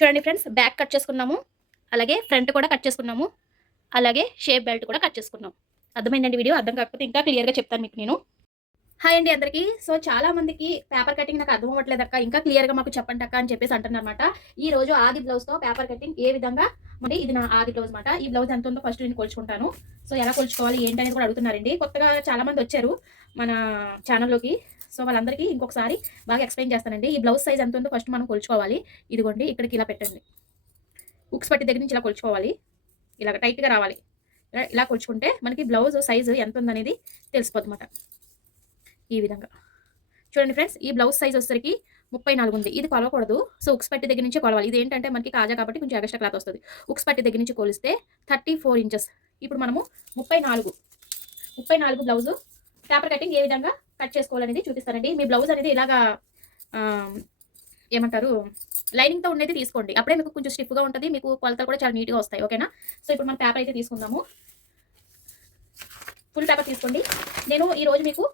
చూడండి friends, back cut చేసుకున్నాము, అలాగే ఫ్రంట్ కూడా కట్ చేసుకున్నాము, అలాగే షేప్ బెల్ట్ కూడా కట్ చేసుకున్నాం. అర్థమైందండి వీడియో? అర్థం కాకపోతే ఇంకా క్లియర్గా చెప్తాను మీకు నేను. హాయ్ అండి అందరికీ. సో చాలా మందికి పేపర్ కటింగ్ నాకు అర్థం అవ్వట్లేదు అక్క, ఇంకా క్లియర్గా మాకు చెప్పండి అక్క అని చెప్పేసి అంటున్నారన్నమాట. ఈ రోజు ఆది బ్లౌజ్తో పేపర్ కటింగ్ ఏ విధంగా అంటే ఇది నా ఆది బ్లౌజ్ మాట. ఈ బ్లౌజ్ ఎంత ఉందో ఫస్ట్ నేను కొలుచుకుంటాను. సో ఎలా కొలుచుకోవాలి ఏంటి అనేది కూడా అడుగుతున్నారండి. కొత్తగా చాలా మంది వచ్చారు మన ఛానల్లోకి. సో వాళ్ళందరికీ ఇంకొకసారి బాగా ఎక్స్ప్లెయిన్ చేస్తానండి. ఈ బ్లౌజ్ సైజ్ ఎంత ఉందో ఫస్ట్ మనం కొలుచుకోవాలి. ఇదిగోండి ఇక్కడికి ఇలా పెట్టండి. ఉక్స్ పట్టి దగ్గర నుంచి ఇలా కొలుచుకోవాలి. ఇలాగ టైట్గా రావాలి. ఇలా కొలుచుకుంటే మనకి బ్లౌజ్ సైజు ఎంత ఉందనేది తెలిసిపోతుందన్నమాట. ఈ విధంగా చూడండి ఫ్రెండ్స్, ఈ బ్లౌజ్ సైజ్ వచ్చేసరికి 34 ఉంది. ఇది కొలవకూడదు. సో ఉక్స్ పట్టి దగ్గర నుంచి కొలవాలి. ఇది ఏంటంటే మనకి కాజా కాబట్టి కొంచెం ఎక్స్ట్రా క్లాత్ వస్తుంది. ఉక్స్ పట్టి దగ్గర నుంచి కొలిస్తే 34 ఇంచెస్. ఇప్పుడు మనము 34 బ్లౌజు పేపర్ కటింగ్ ఏ విధంగా కట్ చేసుకోవాలనేది చూపిస్తానండి. మీ బ్లౌజ్ అనేది ఇలాగా ఏమంటారు లైనింగ్తో ఉండేది తీసుకోండి. అప్పుడే మీకు కొంచెం స్టిఫ్గా ఉంటుంది, మీకు కొలతలు కూడా చాలా నీట్గా వస్తాయి. ఓకేనా? సో ఇప్పుడు మనం పేపర్ అయితే తీసుకుందాము. ఫుల్ పేపర్ తీసుకోండి. నేను ఈరోజు మీకు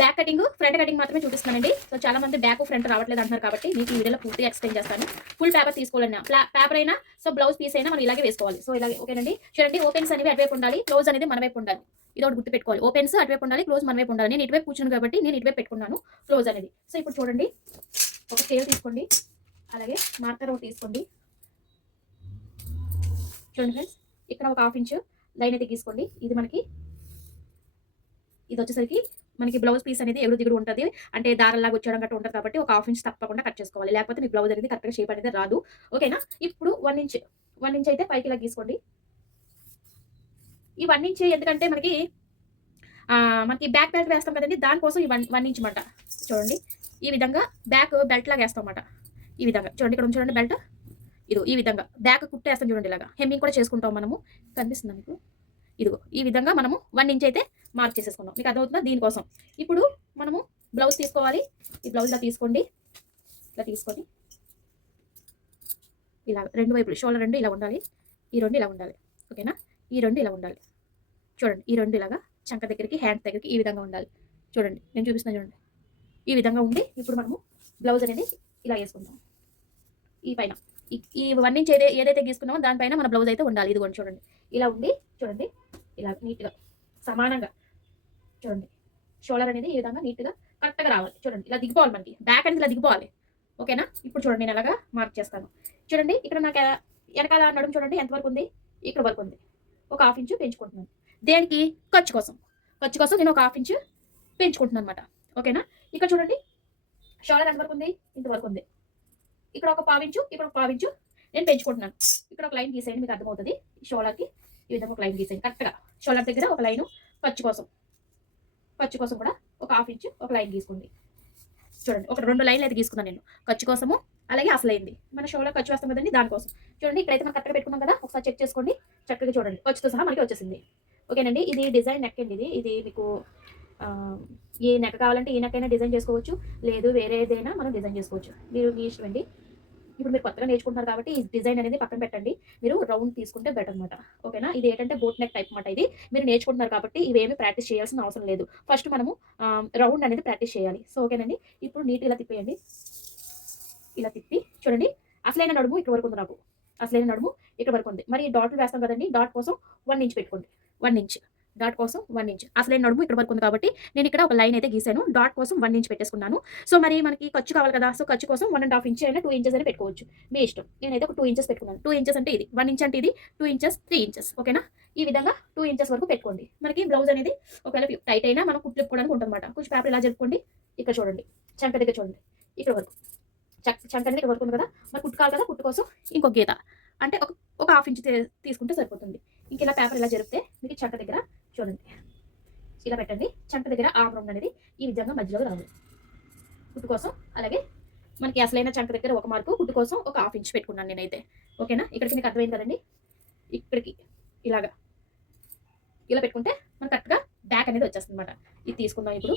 బ్యాక్ కటింగ్ ఫ్రంట్ కటింగ్ మాత్రమే చూపిస్తానండి. సో చాలా మంది బ్యాక్ ఫ్రంట్ రావట్లేదు అంటున్నారు కాబట్టి మీకు ఈ వీడియోలో పూర్తిగా ఎక్స్ప్లెయిన్ చేస్తాను. ఫుల్ పేపర్ తీసుకోవాలన్నా పేపర్ అయినా సో బ్లౌజ్ పీస్ అయినా మనం ఇలాగే వేసుకోవాలి. సో ఇలాగే ఓకేనండి. చూడండి, ఓపెన్స్ అనేవి అటువైపు ఉండాలి, క్లోజ్ అనేది మన వైపు ఉండాలి. ఇది ఒకటి గుర్తు పెట్టుకోవాలి. ఓపెన్స్ అటువైపు ఉండాలి, క్లోజ్ మన వైపు ఉండాలి. నేను ఇటువైపు కూర్చున్నాను కాబట్టి నేను ఇటువైపు పెట్టుకున్నాను క్లోజ్ అనేది. సో ఇప్పుడు చూడండి, ఒక స్కేల్ తీసుకోండి, అలాగే మార్కర్ ఒకటి తీసుకోండి. చూడండి ఫ్రెండ్స్, ఇక్కడ ఒక 1/2 ఇంచ్ లైన్ అయితే గీసుకోండి. ఇది వచ్చేసరికి మనకి బ్లౌజ్ పీస్ అనేది ఎగురు దిగురు ఉంటుంది, అంటే దారలాగా వచ్చేయడం గట్రా ఉంటుంది కాబట్టి ఒక 1/2 ఇంచ్ తప్పకుండా కట్ చేసుకోవాలి. లేకపోతే మీ బ్లౌజ్ అనేది కరెక్ట్గా షేప్ అనేది రాదు. ఓకేనా? ఇప్పుడు 1 ఇంచ్ అయితే పైకి ఇలా గీసుకోండి. ఈ 1 ఇంచ్ ఎందుకంటే మనకి బ్యాక్ బెల్ట్ వేస్తాం కదండి, దానికోసం ఈ 1 ఇంచ్ మాట. చూడండి, ఈ విధంగా బ్యాక్ బెల్ట్ లాగా వేస్తాం అన్నమాట. ఈ విధంగా చూడండి, ఇక్కడ చూడండి బెల్ట్, ఇదిగో ఈ విధంగా బ్యాక్ కుట్టేస్తాం చూడండి. ఇలాగా హెమ్మింగ్ కూడా చేసుకుంటాం మనము. కనిపిస్తుందా మీకు? ఇదిగో ఈ విధంగా మనము 1 ఇంచ్ అయితే మార్క్ చేసేసుకున్నాం. మీకు అర్థమవుతుందా? దీనికోసం ఇప్పుడు మనము బ్లౌజ్ తీసుకోవాలి. ఈ బ్లౌజ్ ఇలా తీసుకోండి. ఇలా తీసుకొని ఇలా రెండు వైపులు షోల్డర్ 2 ఇలా ఉండాలి, ఈ 2 ఇలా ఉండాలి. ఓకేనా? ఈ 2 ఇలా ఉండాలి. చూడండి, ఈ 2 ఇలాగా చంక దగ్గరికి హ్యాండ్ దగ్గరికి ఈ విధంగా ఉండాలి. చూడండి, నేను చూపిస్తున్నాను చూడండి. ఈ విధంగా ఉండి ఇప్పుడు మనము బ్లౌజ్ అనేది ఇలా వేసుకుందాం. ఈ పైన ఈ 1 ఇంచ్ ఏదైతే గీసుకున్నామో దానిపైన మన బ్లౌజ్ అయితే ఉండాలి. ఇదిగోండి చూడండి, ఇలా ఉండి చూడండి, ఇలా నీట్గా సమానంగా చూడండి. షోల్డర్ అనేది ఈ విధంగా నీట్గా కరెక్ట్గా రావాలి. చూడండి, ఇలా దిగిపోవాలి, మనకి బ్యాక్ అనేది ఇలా దిగిపోవాలి. ఓకేనా? ఇప్పుడు చూడండి, నేను అలాగా మార్క్ చేస్తాను. చూడండి, ఇక్కడ నాకు వెనకాల నడుము చూడండి ఎంతవరకు ఉంది, ఇక్కడ వరకు ఉంది. ఒక 1/2 ఇంచ్ పెంచుకుంటున్నాను. దేనికి? ఖర్చు కోసం నేను ఒక 1/2 ఇంచ్ పెంచుకుంటున్నాను అనమాట. ఓకేనా? ఇక్కడ చూడండి, షోల్డర్ ఎంతవరకు ఉంది, ఇంతవరకు ఉంది. ఇక్కడ ఒక 1/2 ఇంచు, ఇక్కడ ఒక 1/2 ఇంచు నేను పెంచుకుంటున్నాను. ఇక్కడ ఒక లైన్ గీసేయండి, మీకు అర్థమవుతుంది. ఈ షోల్డర్కి ఈ విధంగా ఒక లైన్ గీసేయండి కరెక్ట్గా. షోల్డర్ దగ్గర ఒక లైను, ఖర్చు కోసం కూడా ఒక 1/2 ఇంచ్ ఒక లైన్ గీసుకోండి. చూడండి, ఒక 2 లైన్లు అయితే గీసుకున్నాను నేను, ఖర్చు కోసము అలాగే అసలైంది. మన షోల్డర్ ఖర్చు వేస్తాం కదండి, దానికోసం. చూడండి, ఇక్కడైతే మనం కరెక్ట్గా పెట్టుకున్నాం కదా, ఒకసారి చెక్ చేసుకోండి. చక్కగా చూడండి, ఖర్చుతో సహా మనకి వచ్చేసింది. ఓకేనండి? ఇది డిజైన్ నెక్ అండి. ఇది మీకు ఏ నెక్ కావాలంటే ఈ నెక్ అయినా డిజైన్ చేసుకోవచ్చు, లేదు వేరే ఏదైనా మనం డిజైన్ చేసుకోవచ్చు. మీరు మీ ఇష్టం అండి. ఇప్పుడు మీరు కొత్తగా నేర్చుకుంటారు కాబట్టి ఈ డిజైన్ అనేది పక్కన పెట్టండి. మీరు రౌండ్ తీసుకుంటే బెటర్ అనమాట. ఓకేనా? ఇది ఏంటంటే బోట్ నెక్ టైప్ అనమాట. ఇది మీరు నేర్చుకుంటున్నారు కాబట్టి ఇవేమి ప్రాక్టీస్ చేయాల్సిన అవసరం లేదు. ఫస్ట్ మనము రౌండ్ అనేది ప్రాక్టీస్ చేయాలి. సో ఓకేనండి, ఇప్పుడు నీట్ ఇలా తిప్పేయండి. ఇలా తిప్పి చూడండి, అసలైన నడుము ఇక్కడ వరకు ఉంది. నాకు అసలైన నడుము ఇక్కడ వరకు ఉంది. మరి డాట్లు వేస్తాం కదండి, డాట్ కోసం 1 ఇంచ్ పెట్టుకోండి. 1 ఇంచ్ డాట్ కోసం 1 ఇంచ్. అసలైన నడుము ఇక్కడ వరకు ఉంది కాబట్టి నేను ఇక్కడ ఒక లైన్ అయితే గీసాను. డాట్ కోసం 1 ఇంచ్ పెట్టేసుకున్నాను. సో మరి మనకి ఖర్చు కావాలి కదా, సో ఖర్చు కోసం 1.5 ఇంచ్ అయినా 2 ఇంచెస్ అయినా పెట్టుకోవచ్చు, మీ ఇష్టం. నేనైతే ఒక 2 ఇంచెస్ పెట్టుకున్నాను. 2 ఇంచెస్ అంటే ఇది, 1 ఇంచ్ అంటే ఇది, 2 ఇంచెస్ 3 ఇంచెస్. ఓకేనా? ఈ విధంగా 2 ఇంచెస్ వరకు పెట్టుకోండి. మనకి బ్లౌజ్ అనేది ఒకవేళ టైట్ అయినా మనం కుట్లిప్పుకోవడానికి ఉంటుంది అనమాట. కొంచెం పేపర్ ఇలా జరుపుకోండి. ఇక్కడ చూడండి, చంక దగ్గర చూడండి, ఇక్కడ వరకు చంక అనేది ఇక్కడ వరకు ఉంది కదా, మరి కుట్టు కావాలి కదా, కుట్టు కోసం ఇంకొక గీత అంటే ఒక 1/2 ఇంచ్ తీసుకుంటే సరిపోతుంది. ఇంక ఇలా పేపర్ ఇలా జరిపితే మీకు చంక దగ్గర చూడండి, ఇలా పెట్టండి. చంక దగ్గర ఆర్మ్ రౌండ్ అనేది ఈ విధంగా మధ్యలో రావాలి కుట్టు కోసం. అలాగే మనకి అసలైన చంక దగ్గర ఒక మార్కు, కుట్టు కోసం ఒక 1/2 ఇంచ్ పెట్టుకున్నాను నేనైతే. ఓకేనా? ఇక్కడికి మీకు అర్థమైంది కదండి. ఇక్కడికి ఇలాగా ఇలా పెట్టుకుంటే మనకు కరెక్ట్గా బ్యాక్ అనేది వచ్చేస్తుంది అనమాట. ఇది తీసుకుందాం ఇప్పుడు.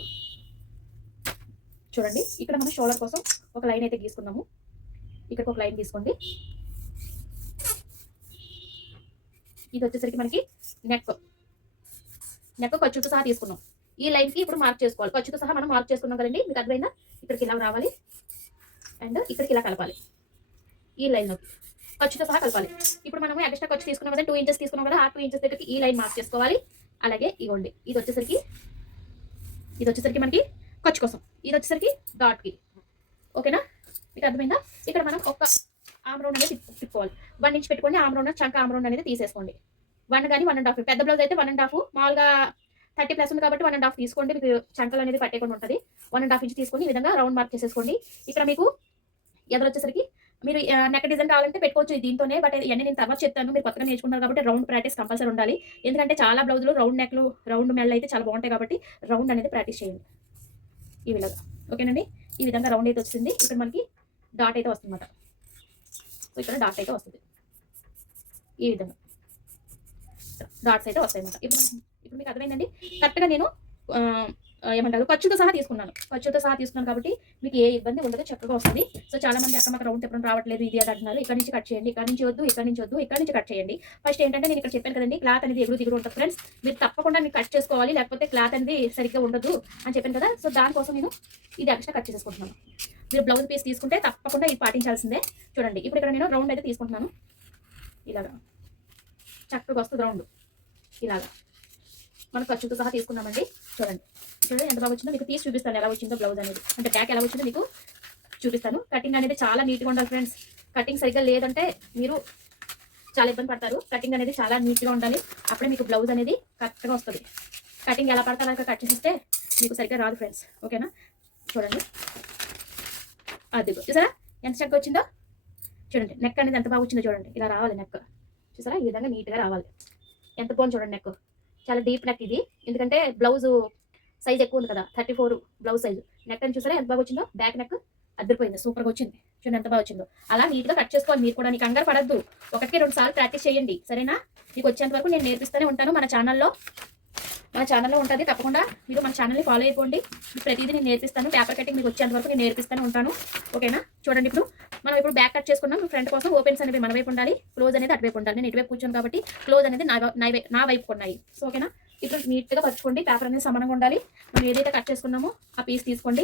చూడండి, ఇక్కడ మనం షోల్డర్ కోసం ఒక లైన్ అయితే గీసుకుందాము. ఇక్కడికి ఒక లైన్ తీసుకోండి. ఇది వచ్చేసరికి మనకి నెక్ ఖర్చుతో సహా తీసుకున్నాం. ఈ లైన్కి ఇప్పుడు మార్క్ చేసుకోవాలి. ఖర్చుతో సహా మనం మార్క్ చేసుకున్నాం కదండి, మీకు అర్థమైందా? ఇక్కడికి ఇలా రావాలి అండ్ ఇక్కడికి ఇలా కలపాలి. ఈ లైన్లోకి ఖర్చుతో సహా కలపాలి. ఇప్పుడు మనము ఎక్స్ట్రా ఖర్చు తీసుకున్నాం కదా, 2 ఇంచెస్ తీసుకున్నాం కదా, ఆ 2 ఇంచెస్ దగ్గరికి ఈ లైన్ మార్క్ చేసుకోవాలి. అలాగే ఇగోండి ఇది వచ్చేసరికి మనకి ఖర్చు కోసం, ఇది వచ్చేసరికి డాట్కి. ఓకేనా, మీకు అర్థమైందా? ఇక్కడ మనం ఒక ఆమ్ రౌండ్ అనేది తిప్పుకోవాలి. 1 ఇంచ్ పెట్టుకోండి, ఆమ్ రౌండ్ చంక ఆమ్ రౌండ్ అనేది తీసేసుకోండి. 1 కానీ 1.5, పెద్ద బ్లౌజ్ అయితే 1.5, మామూలుగా 30+ ఉంది కాబట్టి 1.5 తీసుకోండి, మీకు చంకలు అనేది పట్టేకుండా ఉంటుంది. 1.5 ఇంచ్ తీసుకొని ఈ విధంగా రౌండ్ మార్క్ చేసేసుకోండి. ఇక్కడ మీకు ఎదురొచ్చేసరికి మీరు నెక్ డిజైన్ కావాలంటే పెట్టుకోవచ్చు దీంతోనే, బట్ ఇవన్నీ నేను తర్వాత చెప్తాను. మీరు కొత్తగా నేర్చుకున్నారు కాబట్టి రౌండ్ ప్రాక్టీస్ కంపల్సరీ ఉండాలి. ఎందుకంటే చాలా బ్లౌజులు రౌండ్ నెక్లు, రౌండ్ మెల్ల అయితే చాలా బాగుంటాయి కాబట్టి రౌండ్ అనేది ప్రాక్టీస్ చేయండి ఈ విధంగా. ఓకేనండి, ఈ విధంగా రౌండ్ అయితే వచ్చింది. ఇక్కడ మనకి డాట్ అయితే వస్తుంది అన్నమాట. సో ఇక్కడ డాట్ అయితే వస్తుంది, ఈ విధంగా డాట్స్ అయితే వస్తాయి అన్నమాట. ఇప్పుడు మీకు అర్థమైందండి. కరెక్ట్గా నేను ఏమంటారు ఖర్చుతో సహా తీసుకున్నాను కాబట్టి మీకు ఏ ఇబ్బంది ఉండదు, చక్కగా వస్తుంది. సో చాలా మంది అక్క మాకు రౌండ్ తిప్పడం రావట్లేదు ఇది అది అంటున్నారు. ఇక్కడ నుంచి కట్ చేయండి, ఇక్కడ నుంచి వద్దు, ఇక్కడ నుంచి కట్ చేయండి. ఫస్ట్ ఏంటంటే నేను ఇక్కడ చెప్పాను కదండి, క్లాత్ అనేది ఎగురు దిగురు ఉంటుంది ఫ్రెండ్స్. మీరు తప్పకుండా మీరు కట్ చేసుకోవాలి, లేకపోతే క్లాత్ అనేది సరిగ్గా ఉండదు అని చెప్పాను కదా. సో దానికోసం నేను ఇది ఎక్స్ట్రా కట్ చేసేసుకుంటున్నాను. మీరు బ్లౌజ్ పీస్ తీసుకుంటే తప్పకుండా ఇది పాటించాల్సిందే. చూడండి ఇప్పుడు ఇక్కడ నేను రౌండ్ అయితే తీసుకుంటున్నాను. ఇలాగా చక్కగా వస్తుంది రౌండ్. ఇలాగా మనం ఖర్చుతో సహా తీసుకున్నామండి. చూడండి ఎంత బాగా వచ్చిందో మీకు తీసి చూపిస్తాను, ఎలా వచ్చిందో బ్లౌజ్ అనేది, అంటే బ్యాక్ ఎలా వచ్చిందో మీకు చూపిస్తాను. కటింగ్ అనేది చాలా నీట్గా ఉండాలి ఫ్రెండ్స్. కటింగ్ సరిగ్గా లేదంటే మీరు చాలా ఇబ్బంది పడతారు. కటింగ్ అనేది చాలా నీట్గా ఉండాలి, అప్పుడే మీకు బ్లౌజ్ అనేది కరెక్ట్గా వస్తుంది. కటింగ్ ఎలా పడతా అలా కట్ చేసిస్తే మీకు సరిగ్గా రాదు ఫ్రెండ్స్. ఓకేనా, చూడండి అది చూసారా ఎంత చక్కగా వచ్చిందో. చూడండి నెక్ అనేది ఎంత బాగా వచ్చిందో చూడండి. ఇలా రావాలి నెక్, చూసారా ఈ విధంగా నీట్గా రావాలి. ఎంత బాగుంది చూడండి నెక్, చాలా డీప్ నెక్ ఇది. ఎందుకంటే బ్లౌజ్ సైజ్ ఎక్కువ ఉంది కదా, 34 బ్లౌజ్ సైజు. నెక్ అని చూసారా ఎంత బాగా వచ్చిందో, బ్యాక్ నెక్ అద్దరిపోయింది, సూపర్గా వచ్చింది. చూడండి ఎంత బాగా వచ్చిందో. అలా నీట్గా కట్ చేసుకోవాలి. మీరు కూడా నీకు కంగారు పడద్దు, 1-2 సార్లు ప్రాక్టీస్ చేయండి సరేనా. మీకు వచ్చేంత వరకు నేను నేర్పిస్తూనే ఉంటాను. మన ఛానల్లో ఉంటుంది, తప్పకుండా మీరు మన ఛానల్ని ఫాలో అయిపోండి. ప్రతిదీ నేను నేర్పిస్తాను. పేపర్ కటింగ్ మీకు వచ్చేంత వరకు నేను నేర్పిస్తూనే ఉంటాను. ఓకేనా, చూడండి ఇప్పుడు బ్యాక్ కట్ చేసుకున్నాం. ఫ్రంట్ కోసం ఓపెన్స్ అనేవి మన వైపు ఉండాలి, క్లోజ్ అనేది అటువైపు ఉండాలి. నేను ఇటువైపు కూర్చొని కాబట్టి క్లోజ్ అనేది నా వైపు ఉన్నాయి. సో ఓకేనా, ఇప్పుడు నీట్గా పరుచుకోండి. పేపర్ అనేది సమానంగా ఉండాలి. మనం ఏదైతే కట్ చేసుకున్నామో ఆ పీస్ తీసుకోండి,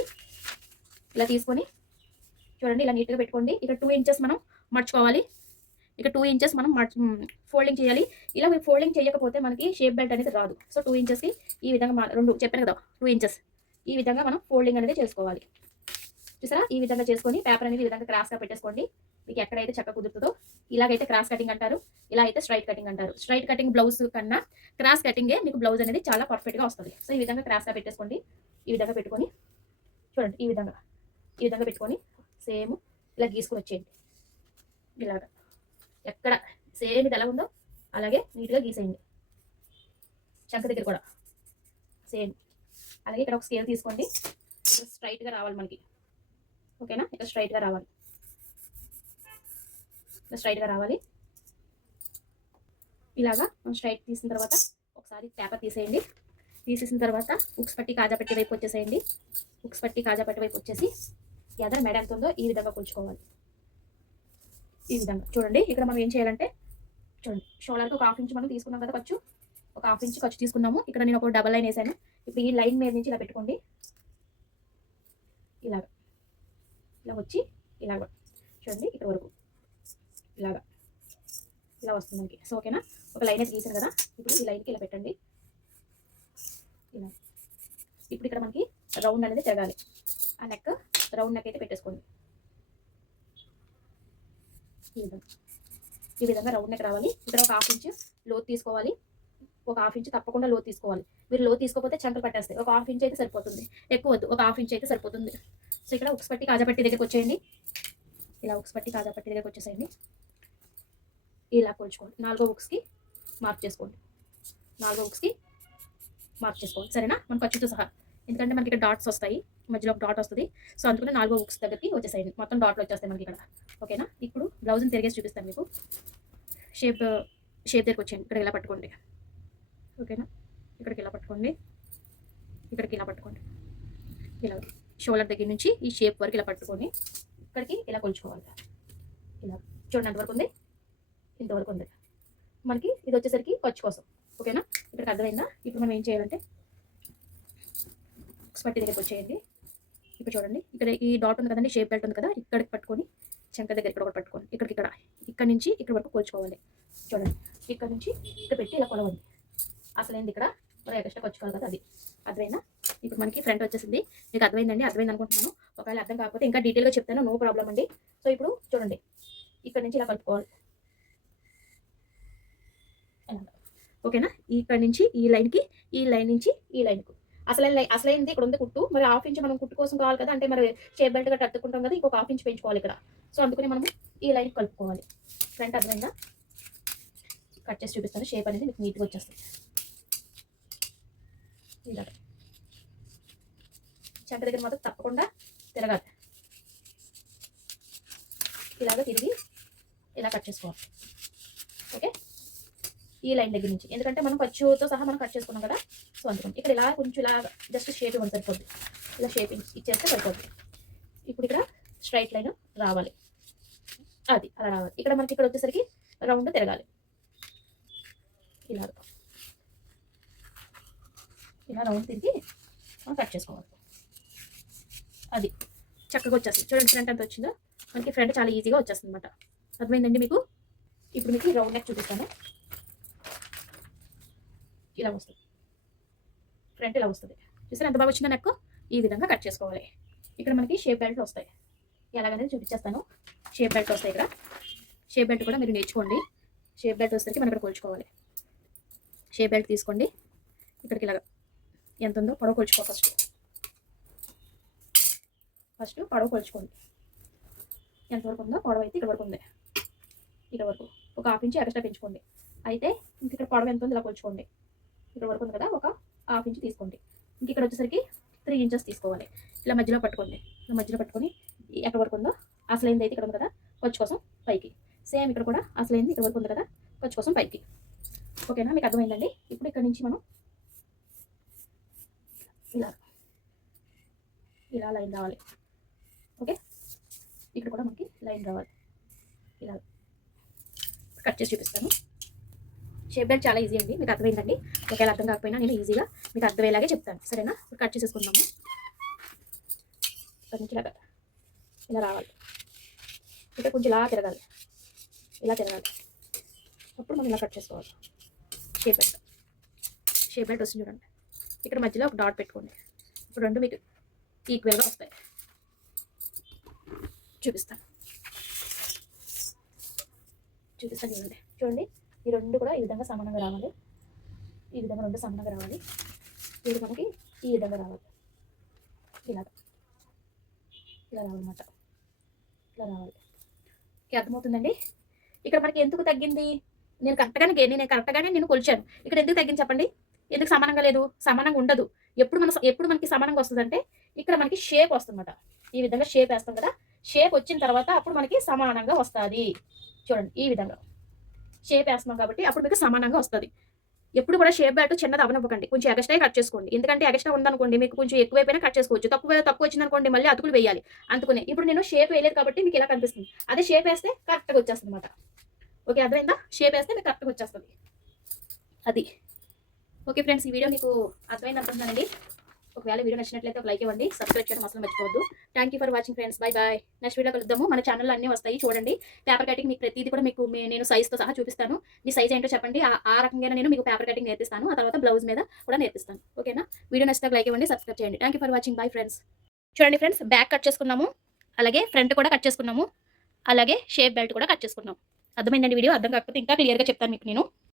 ఇలా తీసుకొని చూడండి ఇలా నీట్గా పెట్టుకోండి. ఇక్కడ 2 ఇంచెస్ మనం మర్చుకోవాలి. ఇక 2 ఇంచెస్ మనం ఫోల్డింగ్ చేయాలి. ఇలా మీరు ఫోల్డింగ్ చేయకపోతే మనకి షేప్ బెల్ట్ అనేది రాదు. సో 2 ఇంచెస్కి ఈ విధంగా 2 చెప్పాను కదా 2 ఇంచెస్ ఈ విధంగా మనం ఫోల్డింగ్ అనేది చేసుకోవాలి. చూసారా ఈ విధంగా చేసుకొని పేపర్ అనేది ఈ విధంగా క్రాస్గా పెట్టేసుకోండి. మీకు ఎక్కడైతే చక్క కుదురుతుందో ఇలాగైతే క్రాస్ కటింగ్ అంటారు, ఇలా అయితే స్ట్రైట్ కటింగ్ అంటారు. స్ట్రైట్ కటింగ్ బ్లౌజ్ కన్నా క్రాస్ కటింగే మీకు బ్లౌజ్ అనేది చాలా పర్ఫెక్ట్గా వస్తుంది. సో ఈ విధంగా క్రాస్గా పెట్టేసుకోండి. ఈ విధంగా పెట్టుకొని చూడండి ఈ విధంగా పెట్టుకొని సేమ్ ఇలా గీసుకొని వచ్చేయండి. ఇలాగా ఎక్కడ సేమ్ ఇది ఎలా ఉందో అలాగే నీట్గా గీసేయండి. చంక దగ్గర కూడా సేమ్ అలాగే. ఇక్కడ ఒక స్కేల్ తీసుకోండి, ఇక్కడ స్ట్రైట్గా రావాలి మనకి. ఓకేనా, ఇక్కడ స్ట్రైట్గా రావాలి, ఇలాగా మనం స్ట్రైట్ తీసిన తర్వాత ఒకసారి పేపర్ తీసేయండి. తీసేసిన తర్వాత ఉక్స్ పట్టి కాజా పట్టి వైపు వచ్చేసేయండి. ఉక్స్ పట్టి కాజా పట్టి వైపు వచ్చేసి ఎదర మెడ ఎంత ఉందో ఈ విధంగా కొలుచుకోవాలి. ఈ విధంగా చూడండి. ఇక్కడ మనం ఏం చేయాలంటే చూడండి, షోల్డర్కి ఒక 1/2 ఇంచ్ మనం తీసుకున్నాం కదా ఖర్చు, ఒక 1/2 ఇంచ్ ఖర్చు తీసుకున్నాము. ఇక్కడ నేను ఒక డబల్ లైన్ వేసాను. ఇప్పుడు ఈ లైన్ మీద నుంచి ఇలా పెట్టుకోండి. ఇలా వచ్చి ఇలాగ చూడండి ఇక్కడ వరకు ఇలా వస్తుంది మనకి. సో ఓకేనా, ఒక లైన్ అయితే గీసాను కదా, ఇప్పుడు ఈ లైన్కి ఇలా పెట్టండి. ఇలా ఇప్పుడు ఇక్కడ మనకి రౌండ్ అనేది తిరగాలి. ఆ నెక్ రౌండ్ నెక్ అయితే పెట్టేసుకోండి. ఈ విధంగా రౌండ్ నెక్ రావాలి. ఇక్కడ ఒక 1/2 ఇంచ్ లోతు తీసుకోవాలి. ఒక 1/2 ఇంచ్ తప్పకుండా లోతు తీసుకోవాలి. మీరు లోతు తీసుకోకపోతే చంకలు పట్టేస్తాయి. ఒక 1/2 ఇంచ్ అయితే సరిపోతుంది, ఎక్కువ వద్దు, ఒక 1/2 ఇంచ్ అయితే సరిపోతుంది. సో ఇక్కడ ఉక్స్ పట్టి కాజా పట్టి దగ్గరికి వచ్చేయండి. ఇలా ఉక్స్ పట్టి కాజా పట్టి దగ్గరికి వచ్చేసేయండి. ఇలా కొలుచుకోండి. 4వ ఉక్స్కి మార్క్ చేసుకోండి. సరేనా, మన ఖర్చుతో సహా. ఎందుకంటే మనకి ఇక్కడ డాట్స్ వస్తాయి, మధ్యలో ఒక డాట్ వస్తుంది. సో అందుకని 4వ ఉక్స్ దగ్గరికి వచ్చేసేయండి. మొత్తం డాట్లు వచ్చేస్తాయి మనకి ఇక్కడ. ఓకేనా, ఇప్పుడు బ్లౌజ్ని తిరిగేసి చూపిస్తాను మీకు. షేప్ దగ్గరికి వచ్చేయండి. ఇక్కడ ఇలా పట్టుకోండి. ఓకేనా, ఇక్కడికి ఇలా పట్టుకోండి, ఇక్కడికి ఇలా పట్టుకోండి. ఇలా షోల్డర్ దగ్గర నుంచి ఈ షేప్ వరకు ఇలా పట్టుకొని ఇక్కడికి ఇలా కొలుచుకోవాలి. ఇలా చూడండి ఎంతవరకు ఉంది, ఇంతవరకు ఉంది మనకి. ఇది వచ్చేసరికి ఖర్చు కోసం. ఓకేనా, ఇక్కడికి అర్థమైందా? ఇప్పుడు మనం ఏం చేయాలంటే పట్టి దగ్గరికి వచ్చేయండి. ఇప్పుడు చూడండి ఇక్కడ ఈ డాట్ ఉంది కదండి, షేప్ బెల్ట్ ఉంది కదా, ఇక్కడికి పట్టుకొని చంక దగ్గర ఇక్కడ ఒకటి పట్టుకోండి, ఇక్కడ నుంచి ఇక్కడ వరకు కొలుచుకోవాలి. చూడండి, ఇక్కడ నుంచి ఇక్కడ పెట్టి ఇలా కొలవండి. అసలు ఏంది ఇక్కడ మరి ఎక్స్ట్రా కొలుచుకోవాలి కదా, అది అర్థమైందా? ఇప్పుడు మనకి ఫ్రంట్ వచ్చేసింది. మీకు అర్థమైందండి? అర్థమైంది అనుకుంటున్నాను. ఒకవేళ అర్థం కాకపోతే ఇంకా డీటెయిల్గా చెప్తాను, నో ప్రాబ్లం అండి. సో ఇప్పుడు చూడండి, ఇక్కడ నుంచి ఇలా కలుపుకోవాలి. ఓకేనా? ఇక్కడ నుంచి ఈ లైన్కి, ఈ లైన్ నుంచి ఈ లైన్కు అసలైంది ఇక్కడ ఉంది కుట్టు. మరి హాఫ్ ఇంచ్ మనం కుట్టు కోసం కావాలి కదా, అంటే మరి షేప్ బెల్ట్ గట్రా అతుక్కుంటాం కదా, ఇంకొక హాఫ్ ఇంచ్ పెంచుకోవాలి ఇక్కడ. సో అందుకని మనము ఈ లైన్ కలుపుకోవాలి. ఫ్రంట్ అర్థమైందా? కట్ చేసి చూపిస్తాను. షేప్ అనేది మీకు నీట్గా వచ్చేస్తుంది. ఇలాగ చంక దగ్గర మాత్రం తప్పకుండా తిరగాలి. ఇలాగ తిరిగి ఇలా కట్ చేసుకోవాలి. ఓకే, ఈ లైన్ దగ్గర నుంచి, ఎందుకంటే మనం ఖర్చుతో సహా మనం కట్ చేసుకున్నాం కదా. సో అందుకని ఇక్కడ ఇలా కొంచెం ఇలా జస్ట్ షేప్ ఇవ్వండి, సరిపోద్ది. ఇలా షేప్ ఇచ్చేస్తే సరిపోద్ది. ఇప్పుడు ఇక్కడ స్ట్రైట్ లైన్ రావాలి, అది అలా రావాలి. ఇక్కడ మనకి ఇక్కడ వచ్చేసరికి రౌండ్ తిరగాలి. ఇలా ఇలా రౌండ్ తిరిగి మనం కట్ చేసుకోవాలి. అది చక్కగా వచ్చేస్తుంది. చూడండి ఫ్రంట్ ఎంత వచ్చిందో మనకి. ఫ్రంట్ చాలా ఈజీగా వచ్చేస్తుంది అనమాట. అర్థమైందండి మీకు? ఇప్పుడు మీకు రౌండ్ నెక్ చూపిస్తాను. ఇలా వస్తుంది, ఫ్రంట్ ఇలా వస్తుంది. చూసారు ఎంత బాగా వచ్చిందో నెక్? ఈ విధంగా కట్ చేసుకోవాలి. ఇక్కడ మనకి షేప్ బెల్ట్ వస్తాయి, ఎలాగనేది చూపించేస్తాను. షేప్ బెల్ట్ వస్తాయి ఇక్కడ. షేప్ బెల్ట్ కూడా మీరు నేర్చుకోండి. షేప్ బెల్ట్ వచ్చేసరికి మనం ఇక్కడ కొలుచుకోవాలి. షేప్ బెల్ట్ తీసుకోండి. ఇక్కడికి ఇలాగ ఎంత ఉందో పొడవు కొలుచుకో. ఫస్ట్ పొడవు కొలుచుకోండి. ఎంతవరకు ఉందో పొడవు అయితే ఇక్కడ వరకు ఉంది. ఇక్కడ వరకు ఒక హాఫ్ ఇంచ్ ఎక్స్ట్రా పెంచుకోండి. అయితే ఇంక ఇక్కడ పొడవు ఎంత ఉంది ఇలా కొలుచుకోండి. ఇక్కడ వరకు ఉంది కదా, ఒక హాఫ్ ఇంచ్ తీసుకోండి. ఇంక ఇక్కడ వచ్చేసరికి 3 ఇంచెస్ తీసుకోవాలి. ఇలా మధ్యలో పట్టుకోండి. ఇలా మధ్యలో పట్టుకొని ఎక్కడ వరకు ఉందో అసలైంది అయితే ఇక్కడ ఉంది కదా, ఖర్చు కోసం పైకి. సేమ్ ఇక్కడ కూడా అసలైంది ఇక్కడ వరకు ఉంది కదా, ఖర్చు కోసం పైకి. ఓకేనా? మీకు అర్థమైందండి? ఇప్పుడు ఇక్కడ నుంచి మనం ఇలా లైన్ రావాలి. ఓకే, ఇక్కడ కూడా మనకి లైన్ రావాలి. ఇలా కట్ చేసి చూపిస్తాను. షేప్ బెల్ట్ చాలా ఈజీ అండి, మీకు అర్థమైందండి? ఒకవేళ అర్థం కాకపోయినా నేను ఈజీగా మీకు అర్థమయ్యేలాగే చెప్తాను. సరేనా? ఇప్పుడు కట్ చేసేసుకుందాము. ఇక్కడ నుంచి ఇలా రావాలి. ఇక్కడ కొంచెం ఇలా తిరగాలి, ఇలా తిరగాలి. అప్పుడు మనం ఇలా కట్ చేసుకోవాలి. షేప్ బెల్ట్ వస్తుంది చూడండి. ఇక్కడ మధ్యలో ఒక డాట్ పెట్టుకోండి. ఇప్పుడు రెండు మీకు ఈక్వల్గా వస్తాయి. చూపిస్తాను చూడండి. చూడండి, ఈ రెండు కూడా ఈ విధంగా సమానంగా రావాలి. ఈ విధంగా రెండు సమానంగా రావాలి. ఇది మనకి ఈ విధంగా రావాలి. ఇలా రావాలన్నమాట. ఇలా రావాలి. అర్థమవుతుందండి? ఇక్కడ మనకి ఎందుకు తగ్గింది? నేను కరెక్ట్గానే నేను కొలిచాను. ఇక్కడ ఎందుకు తగ్గింది చెప్పండి? ఎందుకు సమానంగా లేదు? సమానంగా ఉండదు. ఎప్పుడు మనకి సమానంగా వస్తుందంటే ఇక్కడ మనకి షేప్ వస్తుందన్నమాట. ఈ విధంగా షేప్ వేస్తాం కదా, షేప్ వచ్చిన తర్వాత అప్పుడు మనకి సమానంగా వస్తుంది. చూడండి, ఈ విధంగా షేప్ వేస్తున్నాం కాబట్టి అప్పుడు మీకు సమానంగా వస్తుంది. ఎప్పుడు కూడా షేప్ బెల్ట్ చిన్నది అవనివ్వకండి. కొంచెం ఎగస్ట్రా కట్ చేసుకోండి. ఎందుకంటే ఎగస్ట్రా ఉందనుకోండి మీకు కొంచెం ఎక్కువైపోయినా కట్ చేసుకోవచ్చు. తక్కువ వచ్చిందనుకోండి మళ్ళీ అతుకులు వేయాలి. అందుకునే ఇప్పుడు నేను షేప్ వేయలేదు కాబట్టి మీకు ఇలా కనిపిస్తుంది. అదే షేప్ వేస్తే కరెక్ట్గా వచ్చేస్తుంది అనమాట. ఓకే, అర్థమైందా? షేప్ వేస్తే మీకు కరెక్ట్గా వచ్చేస్తుంది. అది ఓకే ఫ్రెండ్స్, ఈ వీడియో మీకు అర్థమైంది అనుకుంటున్నానండి. ఒకవేళ వీడియో నచ్చినట్లయితే ఒక లైక్ ఇవ్వండి. సబ్స్క్రైబ్ చేయడం అసలు మర్చిపోవద్దు. Thank you for watching friends. Bye bye. నెక్స్ట్ వీడియో కలుద్దాము. మన ఛానల్లో అన్నీ వస్తాయి చూడండి. పేపర్ కటింగ్ మీకు ప్రతిదీ కూడా మీకు నేను సైజ్తో సహా చూపిస్తాను. మీ సైజ్ ఏంటో చెప్పండి. ఆ రకంగా నేను మీకు పేపర్ కటింగ్ నేర్పిస్తాను. ఆ తర్వాత బ్లౌజ్ మీద కూడా నేర్పిస్తాను. ఓకేనా? వీడియో నచ్చితే లైక్ ఇవ్వండి, సబ్స్క్రైబ్ చేయండి. Thank you for watching. Bye friends. చూడండి ఫ్రెండ్స్, బ్యాక్ కట్ చేసుకున్నాము, అలాగే ఫ్రంట్ కూడా కట్ చేసుకున్నాము, అలాగే షేప్ బెల్ట్ కూడా కట్ చేసుకున్నాం. అర్థమైందండి వీడియో? అర్థం కాకపోతే ఇంకా క్లియర్గా చెప్తాను మీకు నేను.